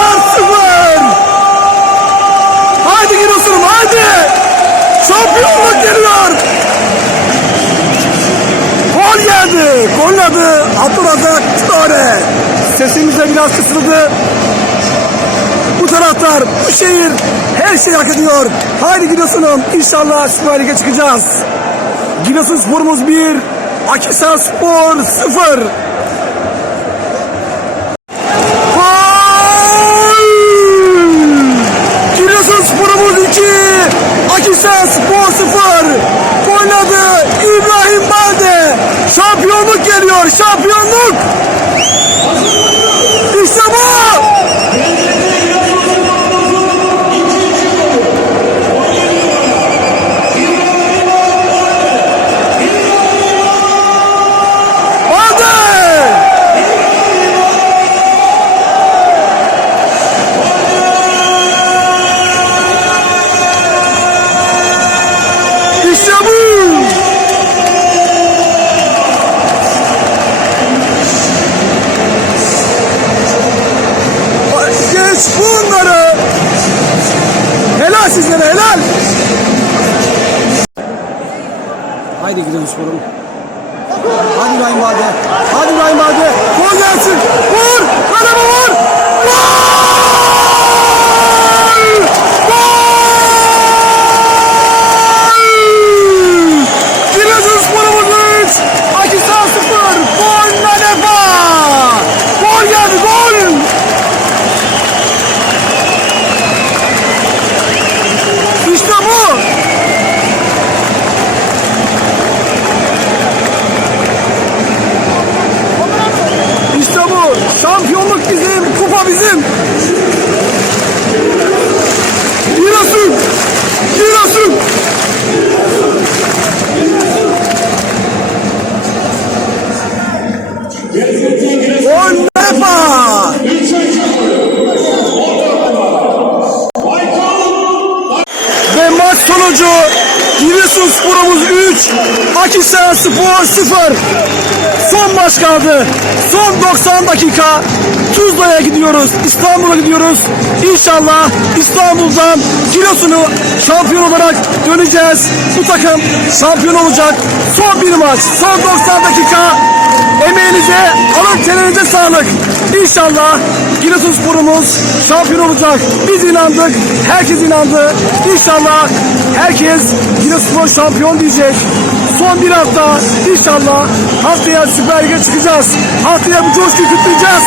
Allahu Ekber! Haydi Giresun'um haydi! Şampiyonluk geliyor! Gol geldi! Golün adı Abdurrazak Tare. Sesimiz de biraz kısıldı. Bu taraftar, bu şehir her şeyi hak ediyor. Haydi Giresun'um inşallah Süper Lig'e çıkacağız. Giresun sporumuz bir, Akhisar spor sıfır. Golün adı İbrahim Balde. Şampiyonluk geliyor, şampiyonluk. Geç bunları. Helal sizlere helal. Haydi gidelim sporum. Hadi İbrahim Bade. Hadi İbrahim Bade. Gol gelsin. Vur. Kaleme vur. Gol! Gol! Giresun sporumuz 3. Akisar 0. Gol Nadefa. Gol geldi gol. İşte bu. İşte bu. Şampiyonluk bizim. Giresun. Giresun. Gol Nefa. Ve maç sonucu Giresun Sporumuz 3, Akisar Spor 0. Son maç kaldı. Son 90 dakika Tuzla'ya gidiyoruz. İstanbul'a gidiyoruz. İnşallah İstanbul'dan Giresun'u şampiyon olarak döneceğiz. Bu takım şampiyon olacak. Son bir maç. Son 90 dakika. Emeğinize, alın sağlık. İnşallah Giresun sporumuz şampiyon olacak. Biz inandık, herkes inandı. İnşallah herkes Giresunspor şampiyon diyecek. Son bir hafta inşallah haftaya Süper Lig'e çıkacağız. Haftaya bu coşkuyu kutlayacağız.